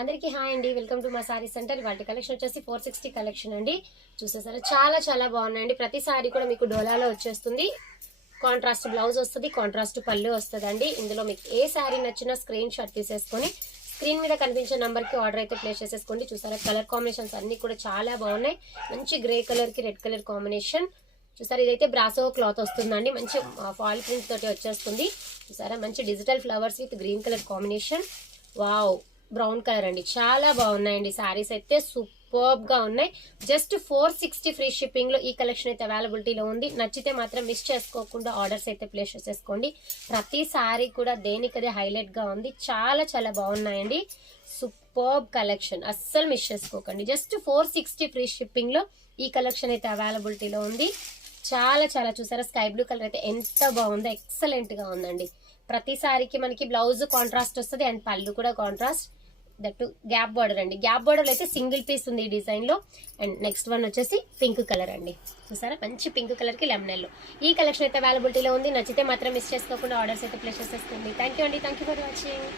అందరికీ హాయ్ అండి, welcome to మా సారీ సెంటర్. వాటి కలెక్షన్ వచ్చేసి 460 కలెక్షన్ అండి. చూసేసారా, చాలా చాలా బాగున్నాయండి. ప్రతి సారీ కూడా మీకు డోలాలో వచ్చేస్తుంది. కాంట్రాస్ట్ బ్లౌజ్ వస్తుంది, కాంట్రాస్ట్ పళ్ళు వస్తుందండి. ఇందులో మీకు ఏ సారీ నచ్చినా స్క్రీన్ షాట్ తీసేసుకొని స్క్రీన్ మీద కనిపించే నంబర్ కి ఆర్డర్ అయితే ప్లేస్ చేసేసుకోండి. చూసారా, కలర్ కాంబినేషన్స్ అన్ని కూడా చాలా బాగున్నాయి. మంచి గ్రే కలర్ కి రెడ్ కలర్ కాంబినేషన్. చూసారా, ఇదైతే బ్రాసో క్లాత్ వస్తుందండి. మంచి ఫాల్ ప్రింట్ తోటి వచ్చేస్తుంది. చూసారా, మంచి digital flowers with green colour combination. Wow, brown colour అండి. చాలా బాగున్నాయండి సారీస్ అయితే, సూపర్బ్ గా ఉన్నాయి. జస్ట్ 460 ఫ్రీ షిప్పింగ్ లో ఈ కలెక్షన్ అయితే అవైలబిలిటీలో ఉంది. నచ్చితే మాత్రం మిస్ చేసుకోకుండా ఆర్డర్స్ అయితే ప్లేస్ చేసేసుకోండి. ప్రతి సారీ కూడా దేనికదే హైలైట్ గా ఉంది. చాలా చాలా బాగున్నాయండి. సూపర్బ్ కలెక్షన్, అస్సలు మిస్ చేసుకోకండి. జస్ట్ 460 ఫ్రీ షిప్పింగ్ లో ఈ కలెక్షన్ అయితే అవైలబిలిటీలో ఉంది. చాలా చాలా చూసారా, స్కై బ్లూ కలర్ అయితే ఎంత బాగుందో, ఎక్సలెంట్ గా ఉందండి. ప్రతి సారీకి మనకి బ్లౌజ్ కాంట్రాస్ట్ వస్తుంది అండ్ పళ్ళు కూడా కాంట్రాస్ట్. దట్టు గ్యాప్ బార్డర్ అండి. గ్యాప్ బార్డర్ అయితే సింగిల్ పీస్ ఉంది ఈ డిజైన్ లో. అండ్ నెక్స్ట్ వన్ వచ్చేసి పింక్ కలర్ అండి. చూసారా, మంచి పింక్ కలర్ కి లెమన్ ఎల్లో. ఈ కలెక్షన్ అయితే అవైలబిలిటీలో ఉంది. నచ్చితే మాత్రం మిస్ చేసుకోకుండా ఆర్డర్స్ అయితే ప్లేస్ చేసేసుకోండి. థ్యాంక్ యూ అండి, థ్యాంక్ యూ ఫర్ వాచింగ్.